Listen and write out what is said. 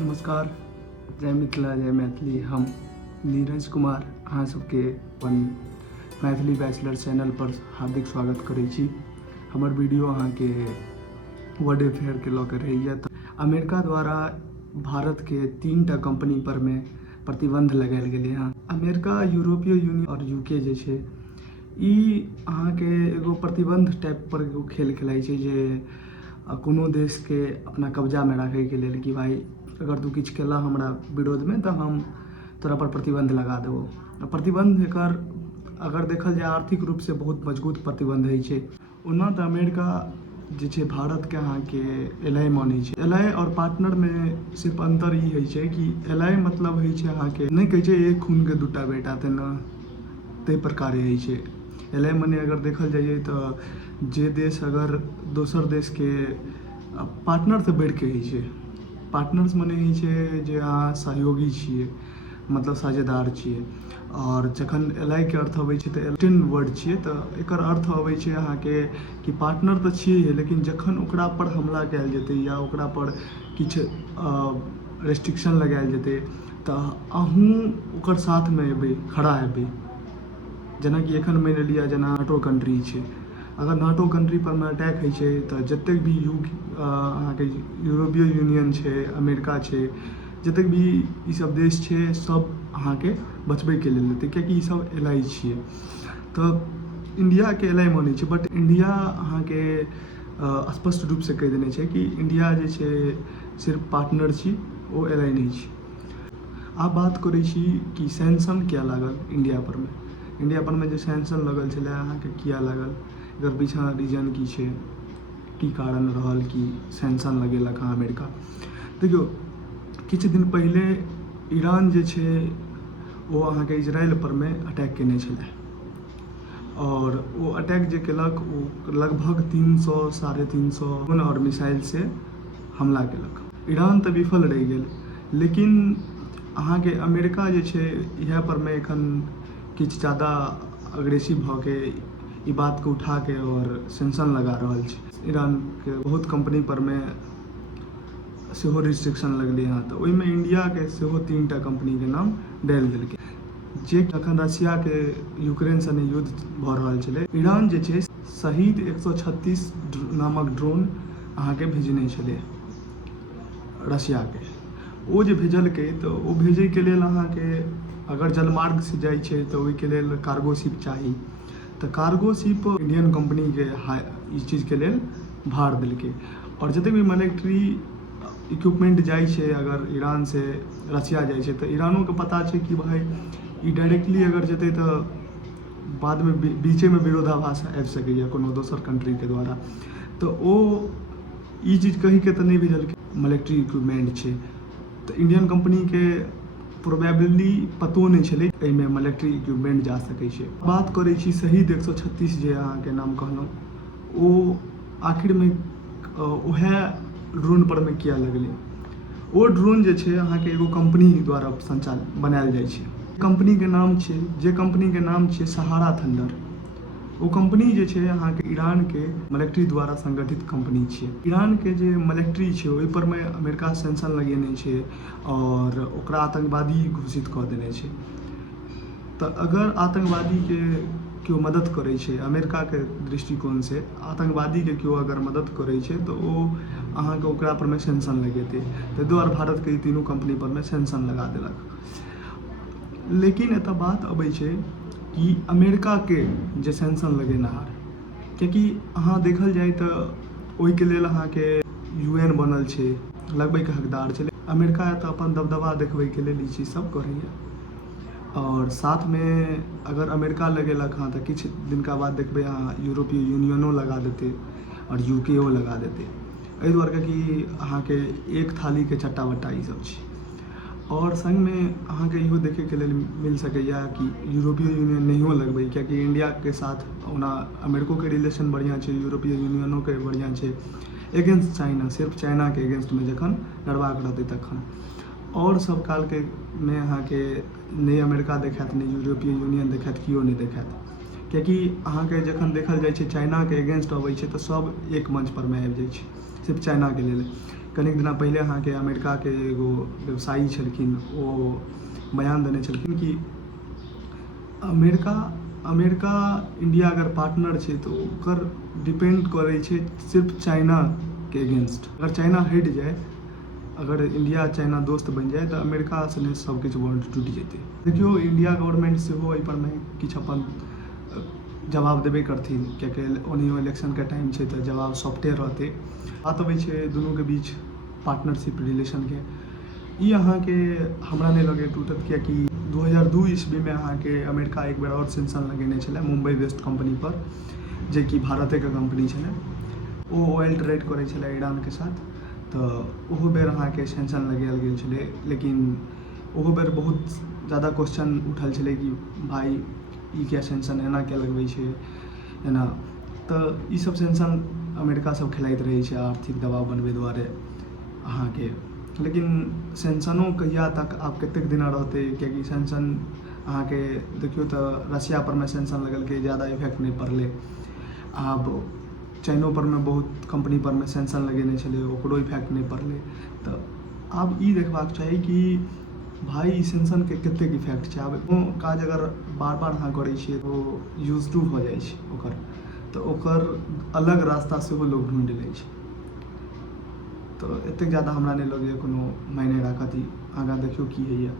नमस्कार, जय मिथिला जय मैथिली। हम नीरज कुमार अहाँ सबके अपन मैथिली बैचलर चैनल पर हार्दिक स्वागत करै छी। हमर वीडियो अहाँके वर्ल्ड अफेयर के लऽ के रहैए। अमेरिका द्वारा भारत के 3टा कंपनी पर में प्रतिबंध लगायल गेलै हँ। अमेरिका, यूरोपीय यूनियन और यूके जे छै ई अहाँके एगो प्रतिबंध टाइप पर एगो खेल खेलाइ छै जे कोनो देश के अपना कब्जा में राखे के लेल कि भाई अगर तू किछु केला हमरा विरोध में तो हम तोरा पर प्रतिबंध लगा देबो। प्रतिबंध एकर अगर देखल जाए आर्थिक रूप से बहुत मजबूत प्रतिबंध है छै। ओना तो अमेरिका जे छै भारत के अहाँके एलाई मानै छै। एलाई और पार्टनर में सिर्फ अंतर ई है छै कि एलाई मतलब है छै अहाँके नहीं कहै छै एक खून के दूटा बेटा तेना तै प्रकार है छै। एलाई मने अगर देखल जाइए तो जे देश अगर दोसर देश के पार्टनर से बढ़ के है छै। पार्टनर्स मने ही छै जे अहाँ सहयोगी छिए, मतलब साझेदार छिए। और जखन एलाई के अर्थ अबै छै तो लैटिन वर्ड छिए, तो एकर अर्थ अबै छै अहाँके कि पार्टनर तो छिए लेकिन जखन ओकरा पर हमला कयल जेतै या ओकरा पर किछु रेस्ट्रिक्शन लगायल जेतै तो अहूँ ओकर साथ में एबै, खड़ा हेबै। जेना कि एखन मानि लिअ जेना नाटो कंट्री छै, अगर नाटो कंट्री पर में अटैक होइ छै तो जतेक भी अहाँके यूरोपीय यूनियन छै, अमेरिका छै, जतेक भी ई सब देश छै सब अहाँके बचबै के लेल लेतै, कियाकि ई सब एलाई छिए। तो इंडिया के एलाई मानै छै, बट इंडिया अहाँके स्पष्ट रूप से कहि देने छै कि इंडिया जे छै सिर्फ पार्टनर छी, ओ एलाई नहीं छी। आब बात करै छी कि सैंक्शन क्या लागल इंडिया पर में। इंडिया पर में जे सैंक्शन लगल छलै अहाँके किया लागल, एकर पीछा रीजन की छै, की कारण रहल कि सैंक्शन लगेलक हँ अमेरिका। देखियो किछु दिन पहले ईरान जे छै वो अहाँके इजराइल पर में अटैक केने छलै और वो अटैक जे केलक वो लगभग 300 साढ़े 300 ड्रोन और मिसाइल से हमला केलक। ईरान तो विफल रहि गेल, लेकिन अहाँके अमेरिका जे छै इएह पर में एखन किछु ज़्यादा अग्रेसिव भऽ के ई बात के उठा के और सैंक्शन लगा रहल छै। ईरान के बहुत कंपनी पर में सेहो रिस्ट्रिक्शन लगलै हँ, तो ओहिमे इंडिया के सेहो 3टा कंपनी के नाम डालि देलकै। जे अखन रशिया के यूक्रेन सने युद्ध भऽ रहल छलै, ईरान जे छै शहीद 136 नामक ड्रोन अहाँके भेजने छलै रशिया के। ओ जे भेजलकै तो ओ भेजै के लेल अहाँके अगर जलमार्ग से जाइ छै तो ओहि के लेल कार्गो शिप चाही, तो कार्गो शिप इंडियन कंपनी के इस चीज के लेल भाड़ देलकै। और जते भी मिलिट्री इक्विपमेंट जाइ छै अगर ईरान से रशिया जाइ छै तो ईरानो के पता छै कि भाई ई डायरेक्टली अगर जेतै तो बाद में बीचे में विरोधाभास आबि सकैए कोनो दोसर कंट्री के द्वारा। तो ओ ई चीज कहि के तो नहीं भेजलकै मिलिट्री इक्विपमेंट छै, तो इंडियन कंपनी के प्रोबेबली पतो नहीं छलै एहिमे मिलिट्री इक्विपमेंट जा सकै छै। बात करै छी शहीद 136 जे अहाँके नाम कहलहुँ, ओ आखिर में उएह ड्रोन पर में किया लगलै। ओ ड्रोन जे छै अहाँके एगो कंपनी द्वारा संचालित बनायल जाइ छै। कंपनी के नाम छै, जे कंपनी के नाम छै सहारा थंडर। वो कंपनी जे छै अहाँके ईरान के मिलिट्री द्वारा संगठित कंपनी छै। ईरान के जे मिलिट्री छै ओहि पर में अमेरिका सैंक्शन लगेने छै और ओकरा आतंकवादी घोषित कऽ देने छै। तो अगर आतंकवादी के केओ मदद करै छै अमेरिका के दृष्टिकोण से, आतंकवादी के केओ अगर मदद करै छै तो ओ अहाँके ओकरा पर में सैंक्शन लगेतै। ताहि दुआरे भारत के ई तीनों कंपनी पर में सैंक्शन लगा देलक। लेकिन एतऽ बात अबै छै कि अमेरिका के जे सैंक्शन लगेनहार, कियाकि अहाँ देखल जाए तो ओहि के लेल अहाँके UN बनल छै, लगबै के हकदार छै। अमेरिका एतऽ अपन दबदबा देखबै के लेल ई चीज सब करैए। और साथ में अगर अमेरिका लगेलक हाँ तो किछु दिनका बाद देखबै अहाँ यूरोपीय यूनियनो लगा देतै और यूकेओ लगा देतै। एहि दुआरे कि अहाँके एक थाली के चट्टा बट्टा ई सब छै। और संग में अहाँके इहो देखे के लेल मिल सकैया कि यूरोपीय यूनियन नहियो लगबै, कियाकि इंडिया के साथ ओना अमेरिको के रिलेशन बढ़िया छै, यूरोपीय यूनियनो के बढ़िया छै। एगेंस्ट चाइना, सिर्फ चाइना के एगेंस्ट में जखन लड़बाक रहतै तखन। और सब काल के में अहाँके नहीं अमेरिका देखात नहीं यूरोपीय यूनियन देखात, किओ नहीं देखात। कियाकि अहाँके जखन देखल जाइ छै चाइना के एगेंस्ट अबै छै तो सब एक मंच पर में आबि जाइ छै सिर्फ चाइना के लेल। कनिक दिना पहले अहाँके अमेरिका के एगो व्यवसायी छलखिन, ओ बयान देने छलखिन कि अमेरिका इंडिया अगर पार्टनर छै तो ओकर डिपेंड करै छै सिर्फ चाइना के अगेंस्ट। अगर चाइना हटि जाए, अगर इंडिया चाइना दोस्त बनि जाए तो अमेरिका से सब किछु बॉन्ड टूटि जेतै। देखियो इंडिया गवर्नमेंट सेहो एहि पर किछु अपन जवाब देबे करथिन, कियाकि ओनियो इलेक्शन के टाइम छै तो जवाब सॉफ्टे रहते। बात अबै छै दुनू के बीच पार्टनरशिप रिलेशन के, ई अहाँके हमरा नहीं लगे टूटत, कियाकि 2002 ईस्वी में अहाँके अमेरिका एक बेर और सेंक्शन लगेने छलै मुंबई वेस्ट कंपनी पर, जे कि भारते के कंपनी छलै। ओ ऑयल ट्रेड करै छलै ईरान के साथ, तो ओहो बेर अहाँके सेंक्शन लगायल गेल छलै। लेकिन ओहो बेर बहुत ज़्यादा क्वेश्चन उठल छलै कि भाई ई क्या सेंक्शन एना क्या लगबै छै एना, तो ई सब सेंक्शन अमेरिका सब खेलाइत रहै छै आर्थिक दबाव बनबै दुआरे अहाँके। लेकिन सेंक्शनो कहिया तक, आब कतेक दिना रहतै, कियाकि सेंक्शन अहाँके देखियो तो रशिया पर में सेंक्शन लगलकै, ज़्यादा इफेक्ट नहीं पड़लै। आब चाइनो पर में बहुत कंपनी पर में सेंक्शन लगेने छलै, ओकरो इफेक्ट नहीं पड़लै। तो आब ई देखबाक चाही कि भाई ई सेंक्शन के कतेक इफेक्ट छै। आब कोनो काज अगर बार बार अहाँ करै छियै तो यूज टू भऽ जाइ छै ओकर, तो ओकर अलग रास्ता सेहो लोग ढूंढ लै छै। तो एतेक ज़्यादा हमरा नहीं लगैए कोनो मायने राखत, ई आगाँ देखियो की होइए।